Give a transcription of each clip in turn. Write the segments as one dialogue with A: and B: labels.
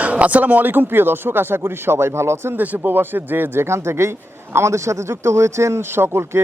A: আসসালামু আলাইকুম, প্রিয় দর্শক, আশা করি সবাই ভালো আছেন। দেশে প্রবাসে যে যেখান থেকেই আমাদের সাথে যুক্ত হয়েছেন, সকলকে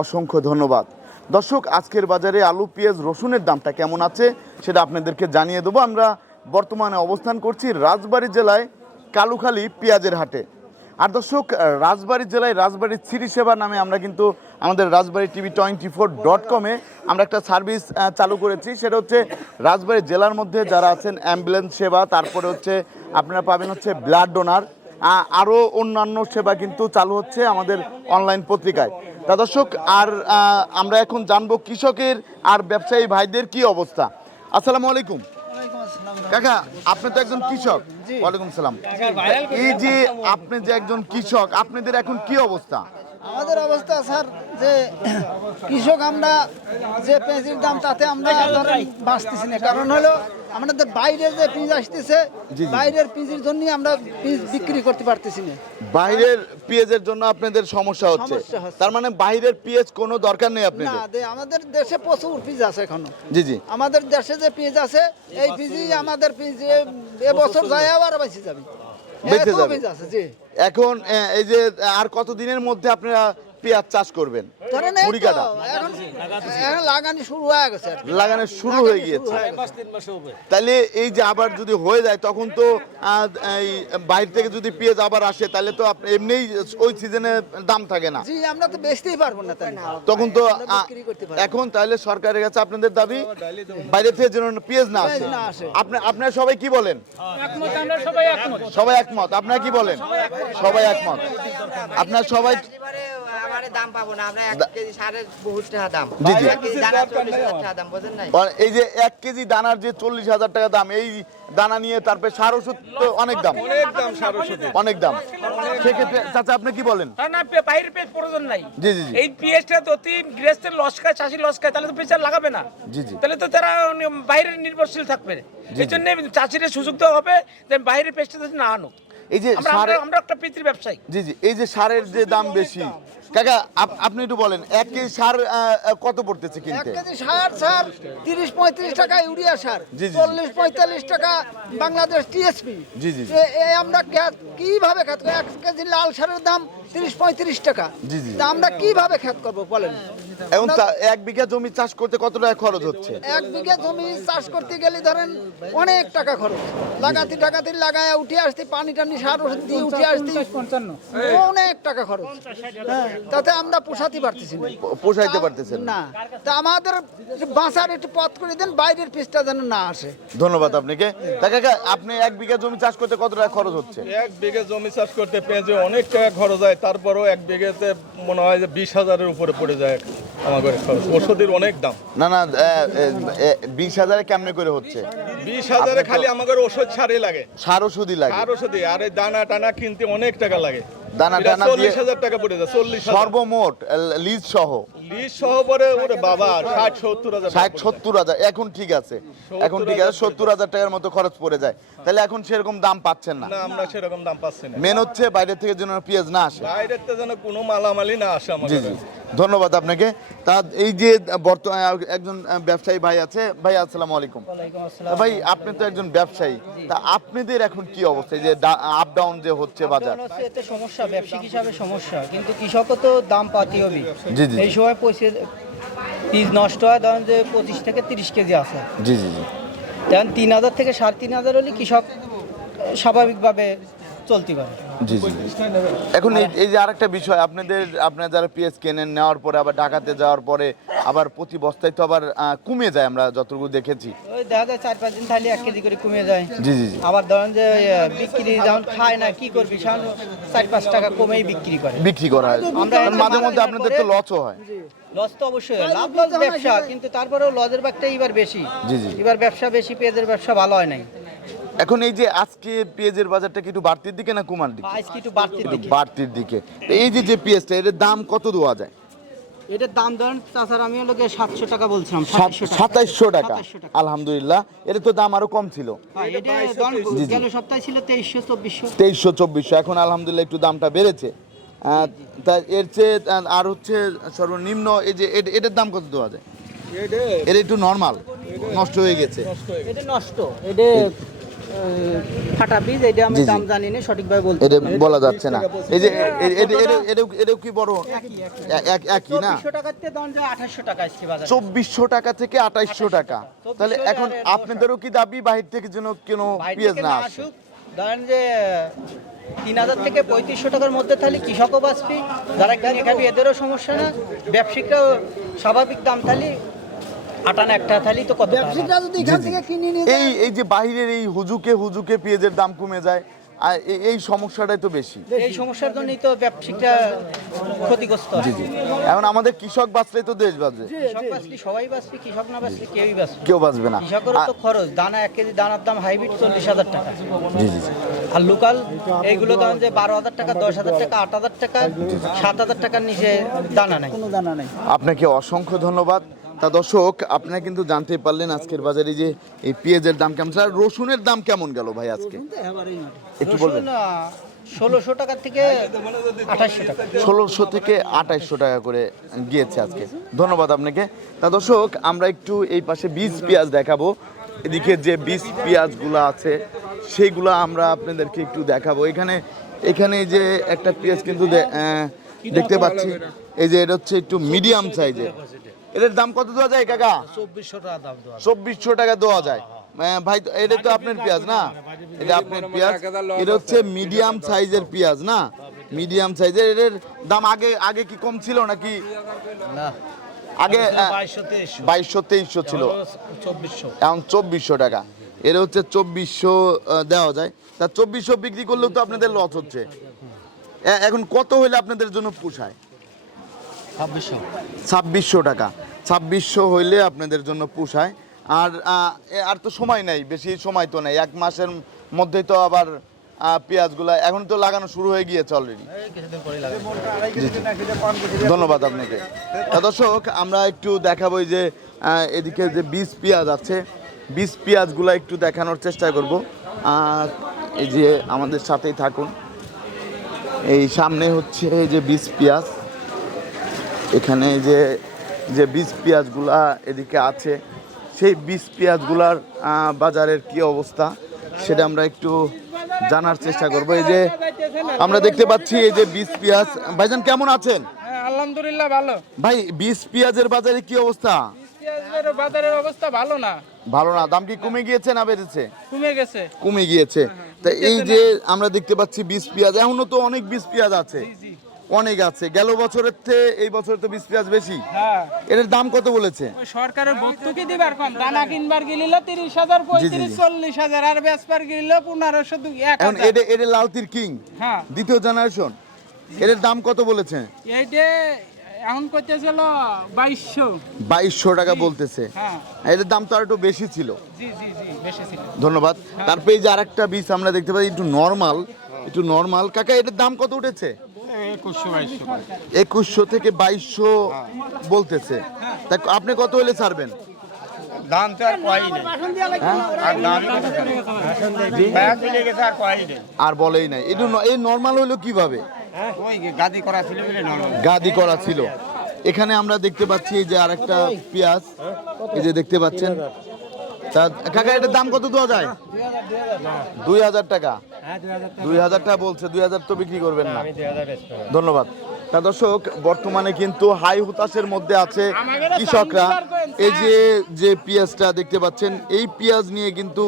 A: অসংখ্য ধন্যবাদ। দর্শক, আজকের বাজারে আলু, পেঁয়াজ, রসুনের দামটা কেমন আছে সেটা আপনাদেরকে জানিয়ে দেবো। আমরা বর্তমানে অবস্থান করছি রাজবাড়ী জেলায় কালুখালী পেঁয়াজের হাটে। আর দর্শক রাজবাড়ী জেলায় রাজবাড়ী সিরি সেবা নামে আমরা কিন্তু আমাদের Rajbari TV twenty four dot কমে আমরা একটা সার্ভিস চালু করেছি। সেটা হচ্ছে রাজবাড়ি জেলার মধ্যে যারা আছেন অ্যাম্বুলেন্স সেবা, তারপরে হচ্ছে আপনারা পাবেন হচ্ছে ব্লাড ডোনার আরও অন্যান্য সেবা কিন্তু চালু হচ্ছে আমাদের অনলাইন পত্রিকায়। তা দর্শক, আর আমরা এখন জানব কৃষকের আর ব্যবসায়ী ভাইদের কি অবস্থা। আসসালামু আলাইকুম। কাকা আপনি তো একজন কৃষক। ওয়ালাইকুম সালাম। এই যে আপনি যে একজন কৃষক আপনাদের এখন কি অবস্থা?
B: আমাদের অবস্থা স্যার যে কৃষক আমরা যে পেঁয়াজের দাম তাতে আমরা বাঁচতেছি না। কারণ হলো আমাদের বাইরে যে পিঁজ আসতেছে। বাইরের পিঁজের জন্য আমরা পিঁজ বিক্রি করতে পারতেছি না।
A: বাইরের পেঁয়াজের জন্য আপনাদের সমস্যা হচ্ছে। তার মানে বাইরের পেঁয়াজ কোনো দরকার নেই
B: না
A: আপনাদের
B: দে- আমাদের দেশে প্রচুর পিঁজ আছে এখনও।
A: জি জি।
B: আমাদের দেশে যে পিঁজ আছে এই পিঁজই আমাদের পিঁজ এ- এবছর যায় আবার বেঁচে যাবে।
A: বেঁচে যাবে।
B: জি।
A: এখন এই যে আর কতদিনের মধ্যে আপনারা পেঁয়াজ চাষ করবেন। মুড়ি কাটা
B: লাগানি শুরু হয়ে গেছে
A: লাগানো শুরু হয়ে গিয়েছে। তাহলে এই যে আবার যদি হয়ে যায় তখন তো এই বাইরে থেকে যদি পেঁয়াজ আবার আসে তাহলে তো এমনিই ওই সিজনে দাম থাকে না।
B: জি আমরা তো বেচতেই পারব না তাই
A: তখন তো। এখন তাহলে সরকারের কাছে আপনাদের দাবি বাইরে থেকে যেন পেঁয়াজ না আসে। আপনি আপনারা সবাই কি বলেন?
C: একমত সবাই একমত।
A: সবাই একমত। আপনারা কি বলেন? সবাই একমত। আপনার সবাই
D: দাম পাবো না আমরা এক কেজি সারের বহুত টাকা দাম।
A: জি, জি।
D: এক কেজি দানা চল্লিশ হাজার টাকা দাম বোঝেন নাই?
A: আর এই যে এক কেজি দানার যে চল্লিশ হাজার টাকা দাম এই দানা নিয়ে তারপরে সার ওষুধ তো অনেক দাম। অনেক দাম সেক্ষেত্রে চাচা আপনি কি বলেন?
C: না না বাইরের পেজ প্রয়োজন নাই।
A: জি, জি, জি।
C: এই পিএসটা অতি গৃহস্থের লস খায় চাষি লস খায় তাহলে তো পেঁচার লাগাবে না।
A: জি, জি।
C: তাহলে তো তারা নি- নির্ভরশীল থাকবে। এই জন্য চাষিরা সুযোগ দেওয়া হবে যে বাইরের পেজটা যদি না আনুক।
A: এই যে
C: আমরা একটা পিতৃ ব্যবসায়ী।
A: জি জি। এই যে সারের যে দাম বেশি কাকা আপনি একটু বলেন এক কেজি সার কত পড়তেছে
B: এক কেজি সার সার তিরিশ পঁয়ত্রিশ টাকা ইউরিয়া সার। চল্লিশ পঁয়তাল্লিশ টাকা বাংলাদেশ টিএসপি।
A: জি, জি।
B: আমরা কীভাবে খ্যাত এক কেজি লাল সারের দাম তিরিশ পঁয়ত্রিশ টাকা।
A: জি, জি।
B: আমরা কীভাবে খ্যাত করব বলেন?
A: এখন এক বিঘা জমি চাষ করতে কত টাকা খরচ হচ্ছে?
B: এক বিঘা জমি চাষ করতে গেলে ধরেন অনেক টাকা খরচ। লাগাতে টাকাতে লাগায় উঠে আসতে পানি টানি সার ওষুধ দিয়ে উঠে আসতে অনেক টাকা খরচ। হ্যাঁ, তাতে আমরা পোষাতে পারতেছি না।
A: পোষাইতে পারতেছেন না।
B: তা আমাদের বাঁচার একটু পথ করে দেন বাইরের পিসটা যেন না আসে।
A: ধন্যবাদ আপনাকে। তা কাকা আপনি এক বিঘা জমি চাষ করতে কত টাকা খরচ হচ্ছে?
E: এক বিঘে জমি চাষ করতে পেঁয়াজে অনেক টাকা খরচ হয় তারপরেও এক বিঘেতে মনে হয় যে বিশ হাজারের উপরে পড়ে যায় আমাদের খরচ। ওষুধের অনেক দাম।
A: না না বিশ হাজারে কেমনে করে হচ্ছে?
E: বিশ হাজারে খালি আমাদের ওষুধ সারে লাগে।
A: সার ওষুধই লাগে।
E: আর ওষুধে আর দানা টানা কিনতে অনেক টাকা লাগে।
A: দানা
E: দানা
A: টানা দিয়ে-
E: চল্লিশ হাজার টাকা পড়ে যায়
A: সর্বমোট লিজ সহ। এখন ঠিক আছে। এখন ঠিক আছে সত্তর হাজার টাকার মতো খরচ পড়ে যায়। তাহলে এখন সেরকম দাম পাচ্ছেন না।
E: না আমরা সেরকম দাম পাচ্ছি না।
A: মেন হচ্ছে বাইরে থেকে যেন পেঁয়াজ না আসে।
E: বাইরের যেন কোনো মালামালি না আসে
A: জি জি ধন্যবাদ আপনাকে। তা এই যে বর্তমানে একজন ব্যবসায়ী ভাই আছে। ভাই আসসালামু আলাইকুম। ভাই আপনি তো একজন ব্যবসায়ী। তা আপনাদের এখন কি অবস্থা? এই যে আপ ডাউন যে হচ্ছে বাজার।
F: সমস্যা ব্যবসায়িক হিসাবে সমস্যা। কিন্তু কৃষকও তো দাম পাতি হবে
A: জি, জি।
F: এই সময় পয়সা বীজ নষ্ট হয় ধরেন যে পঁচিশ থেকে তিরিশ কেজি আছে।
A: জি জি জি।
F: তখন তিন হাজার থেকে সাড়ে তিন হাজার হলে কৃষক স্বাভাবিকভাবে চলতে পারে।
A: জি জি। এখন এই- যে আরেকটা বিষয় আপনাদের আপনারা যারা পেঁয়াজ কেনেন নেওয়ার পরে আবার ঢাকাতে যাওয়ার পরে আবার প্রতি বস্তায় তো আবার কমে যায় আমরা যতটুকু দেখেছি।
F: ওই দেখা যায় চার পাঁচ দিন থাকলে এক কেজি করে কমে যায়।
A: জি জি জি।
F: আবার ধরেন যে বিক্রি যখন খায় না কি করবি? চার পাঁচ টাকা কমেই বিক্রি করে।
A: বিক্রি করা হয়।
F: আমরা
A: মাঝে মধ্যে আপনাদের তো লসও হয়।
F: লস তো অবশ্যই লাভ লস ব্যবসা কিন্তু তারপরেও লজের ব্যাগটা এবার বেশি।
A: জি, জি।
F: এবার ব্যবসা বেশি পেঁয়াজের ব্যবসা ভালো হয় নাই।
A: এখন এই যে আজকে পেঁয়াজের বাজারটা কি একটু বাড়তির দিকে না কমার দিকে?
F: আজকে একটু বাড়তি
A: একটু
F: দিকে।
A: বাড়তির দিকে। তো এই যে যে পেঁয়াজটা এর দাম কত দেওয়া যায়?
F: এটার দাম ধরেন তাছাড়া আমি হলো সাতশো টাকা বলছিলাম
A: সাতাইশশো টাকা। আলহামদুলিল্লাহ। এটা তো দাম আরও কম ছিল।
F: হ্যাঁ। গেল সপ্তাহে ছিল তেইশশো চব্বিশশো।
A: তেইশশো চব্বিশশো। এখন আলহামদুলিল্লাহ একটু দামটা বেড়েছে। তা এর চেয়ে আর হচ্ছে সর্বনিম্ন এই যে এট- এটার দাম কত দেওয়া যায়? এটা একটু নর্মাল নষ্ট হয়ে গেছে।
F: এটা নষ্ট। এটা ফাটা বীজ এটা আমি। দাম জানি না সঠিকভাবে বলতে
A: এটা বলা যাচ্ছে না। এই যে এটাও কি বড়? একই না?
F: চব্বিশশো টাকা আজকে বাজারে।
A: চব্বিশশো টাকা থেকে আঠাইশশো টাকা। তাহলে এখন আপনাদেরও কি দাবি? বাহির থেকে যেন কোনো পেঁয়াজ না
F: না আসুক। ধরেন যে তিন হাজার থেকে পঁয়ত্রিশশো টাকার মধ্যে তাহলে কৃষকও বাঁচবি। যারা কিনে খাবি এদেরও সমস্যা না। ব্যবসায়িকরাও স্বাভাবিক দাম তাহলে আটানা একটা থালি তো কত?
B: ব্যবসায়ীরা যদি এখান থেকে কিনে নিয়ে
A: এই এই যে বাহিরের এই হুজুকে হুজুকে পেঁয়াজের দাম কমে যায় আর এই সমস্যাটাই তো বেশি।
F: এই সমস্যার জন্যই তো ব্যবসায়িকরা ক্ষতিগ্রস্ত হয়।
A: জি জি। এখন আমাদের কৃষক বাঁচলে তো দেশ বাঁচবে।
F: কৃষক বাঁচলি সবাই বাঁচবি কৃষক না বাঁচলি কেউই বাঁচবে।
A: কেউ বাঁচবে না।
F: কৃষকেরও তো খরচ দানা এক কেজি দানার দাম হাইব্রিড চল্লিশ হাজার টাকা।
A: জি জি।
F: আর লোকাল এইগুলো ধরেন যে বারো হাজার টাকা দশ হাজার টাকা আট হাজার টাকা সাত হাজার টাকার নিচে দানা নাই।
B: কোনো জানা নেই।
A: আপনাকে অসংখ্য ধন্যবাদ। তা দর্শক আপনারা কিন্তু জানতে পারলেন আজকের বাজারে যে এই পেঁয়াজের দাম কেমন। আর রসুনের দাম কেমন গেল ভাই আজকে? একটু বলবেন।
F: ষোলোশো টাকা থেকে আঠাশশো টাকা।
A: ষোলোশো থেকে আঠাইশশো টাকা করে গিয়েছে আজকে। ধন্যবাদ আপনাকে। তা দর্শক আমরা একটু এই পাশে বীজ পেঁয়াজ দেখাবো। এদিকে যে বীজ পেঁয়াজগুলো আছে সেইগুলো আমরা আপনাদেরকে একটু দেখাবো। এখানে এখানে যে একটা পেঁয়াজ কিন্তু দেখতে পাচ্ছি। এই যে এটা হচ্ছে একটু মিডিয়াম সাইজের এটার দাম কত দেওয়া যায় কাকা? চব্বিশশো টাকা দেওয়া যায়। ভাই এটা তো আপনার পেঁয়াজ না এটা আপনার পেঁয়াজ। এটা হচ্ছে মিডিয়াম সাইজের পেঁয়াজ না? মিডিয়াম সাইজের এর দাম আগে আগে কি কম ছিল নাকি? আগে বাইশশো তেইশশো। ছিল। এখন চব্বিশশো। টাকা। এর হচ্ছে চব্বিশশো দেওয়া যায়। তা চব্বিশশো বিক্রি করলেও তো আপনাদের লস হচ্ছে। এখন কত হইলে আপনাদের জন্য পোষায়? ছাব্বিশশো। টাকা। ছাব্বিশশো হইলে আপনাদের জন্য পোষায়। আর আর তো সময় নাই বেশি সময় তো নেই। এক মাসের মধ্যেই তো আবার পেঁয়াজগুলা এখন তো লাগানো শুরু হয়ে গিয়েছে অলরেডি ধন্যবাদ আপনাকে। দর্শক আমরা একটু দেখাবো যে এদিকে যে বীজ পেঁয়াজ আছে। বীজ পেঁয়াজগুলো একটু দেখানোর চেষ্টা করব। আর এই যে আমাদের সাথেই থাকুন। এই সামনে হচ্ছে এই যে বীজ পেঁয়াজ। এখানে যে যে বীজ পেঁয়াজগুলা এদিকে আছে সেই বীজ পেঁয়াজগুলার বাজারের কি অবস্থা সেটা আমরা একটু জানার চেষ্টা করব। এই যে আমরা দেখতে পাচ্ছি এই যে বীজ পেঁয়াজ। ভাইজান কেমন আছেন?
C: হ্যাঁ, আলহামদুলিল্লাহ ভালো।
A: ভাই বীজ পেঁয়াজের বাজারে কি অবস্থা?
C: বাজারের অবস্থা ভালো না।
A: ভালো না। দাম কি কমে গিয়েছে না বেড়েছে?
C: কমে গেছে।
A: কমে গিয়েছে। তা এই যে আমরা দেখতে পাচ্ছি বীজ পেঁয়াজ এখনও তো অনেক বীজ পেঁয়াজ আছে। অনেক আছে। গেল বছরের থেকে এই বছর তো বীজ পেঁয়াজ বেশি।
C: হ্যাঁ।
A: এর দাম কত বলেছে?
C: সরকারের ভর্তুকি দিবার কম? দানা কিনবার গেলিল তিরিশ হাজার পঁয়ত্রিশ চল্লিশ হাজার আর বেচবার গেলিল পনেরোশো
A: এখন
C: হাজার।
A: এটা এটা লালতির কিং।
C: হ্যাঁ।
A: দ্বিতীয় জেনারেশন এর দাম কত বলেছে?
C: এইটা এখন করতেছিল বাইশশো।
A: বাইশশো টাকা বলতেছে।
C: হ্যাঁ।
A: এর দাম তো আর একটু বেশি ছিল।
C: জি জি জি বেশি ছিল।
A: ধন্যবাদ। তারপরে যে আরেকটা বীজ আমরা দেখতে পাই একটু নর্মাল একটু নর্মাল কাকা এটার দাম কত উঠেছে? একুশশো থেকে বাইশশো বলতেছে। তা আপনি কত হলে ছাড়বেন?
G: দাম তো আর কয়ই নেই। আর দাম গেছে আর কয়ই নেই।
A: আর বলেই নাই। একটু এই নর্মাল হলো কীভাবে?
G: ওই গাদি করা ছিল
A: গাদি করা ছিল। এখানে আমরা দেখতে পাচ্ছি এই যে আরেকটা পেঁয়াজ। এই যে দেখতে পাচ্ছেন? কাকা, এটার দাম কত? দেওয়া যায় দুই হাজার টাকা। দুই হাজার টাকা বলছে, দুই হাজার তো বিক্রি করবেন না। ধন্যবাদ। তা দর্শক, বর্তমানে কিন্তু হাই হুতাশের মধ্যে আছে কৃষকরা। এই যে যে পেঁয়াজটা দেখতে পাচ্ছেন, এই পেঁয়াজ নিয়ে কিন্তু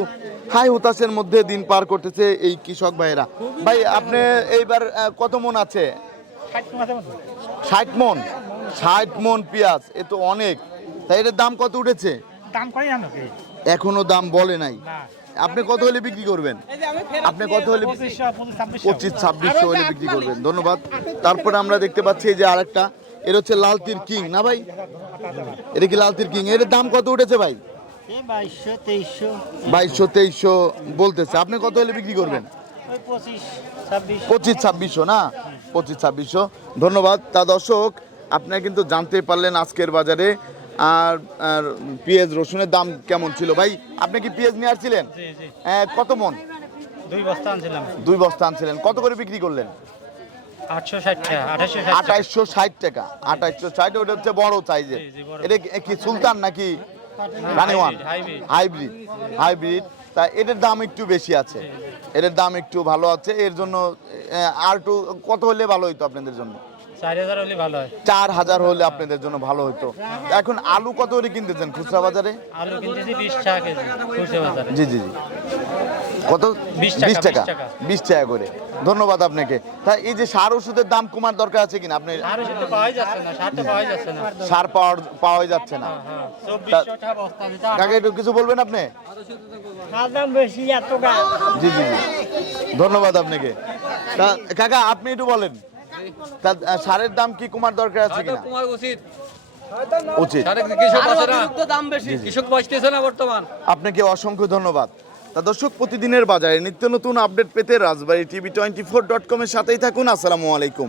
A: হাই হুতাশের মধ্যে দিন পার করতেছে এই কৃষক ভাইয়েরা। ভাই, আপনি এইবার কত মন আছে? ষাট মন। ষাট মন পেঁয়াজ, এ তো অনেক। তাই এটার দাম কত উঠেছে?
C: দাম কই জানো কি?
A: এখনও দাম বলে নাই। আপনি কত হলে বিক্রি করবেন? আপনি কত হলে পঁচিশ ছাব্বিশশো হলে বিক্রি করবেন। ধন্যবাদ। তারপরে আমরা দেখতে পাচ্ছি এই যে আরেকটা। এর হচ্ছে লাল তীর কিং না ভাই? এটা কি লাল তীর কিং? এর দাম কত উঠেছে ভাই?
F: বাইশশো তেইশশো।
A: বলতেছে। আপনি কত হলে বিক্রি করবেন?
F: পঁচিশ
A: পঁচিশ ছাব্বিশশো না? পঁচিশ ছাব্বিশশো। ধন্যবাদ। তা দর্শক আপনারা কিন্তু জানতে পারলেন আজকের বাজারে আর আর পেঁয়াজ রসুনের দাম কেমন ছিল? ভাই আপনি কি পেঁয়াজ নিয়ে আসছিলেন? কত মন?
F: দুই বস্তা আনছিলাম।
A: দুই বস্তা আনছিলেন। কত করে বিক্রি করলেন?
F: আটশো ষাট টাকা আঠাশশো
A: ষাট ওটা হচ্ছে বড় সাইজের। এটা কি- কি সুলতান নাকি? রানিওয়ান হাইব্রিড। হাইব্রিড। তা এটার দাম একটু বেশি আছে। এটার দাম একটু ভালো আছে। এর জন্য আর একটু কত হলে ভালো হইতো আপনাদের জন্য?
H: চার হাজার হলে হয়।
A: আপনাদের জন্য ভালো হতো এখন আলু কত করে কিনতেছেন খুচরা বাজারে?
H: আলু কিনতেছি বিশ টাকা কেজি খুচরা বাজারে।
A: জি জি জি। কত? বিশ টাকা বিশ টাকা। করে। ধন্যবাদ আপনাকে। তা এই যে সার ওষুধের দাম কমার দরকার আছে কিনা? আপনি
H: সার
A: পাওয়া যাচ্ছে না
H: হ্যাঁ দিতে
A: কাকা একটু কিছু বলবেন আপনি? জি জি জি। ধন্যবাদ আপনাকে। কাকা আপনি একটু বলেন। তা সারের দাম কি কমার দরকার আছে কিনা?
H: উচিত।
A: উচিত।
H: দাম বেশি। কৃষক বাঁচতেছে না বর্তমান।
A: আপনাকে অসংখ্য ধন্যবাদ। তা দর্শক প্রতিদিনের বাজারে নিত্য নতুন আপডেট পেতে Rajbari TV twenty four dot কমের সাথেই থাকুন। আসসালামু আলাইকুম।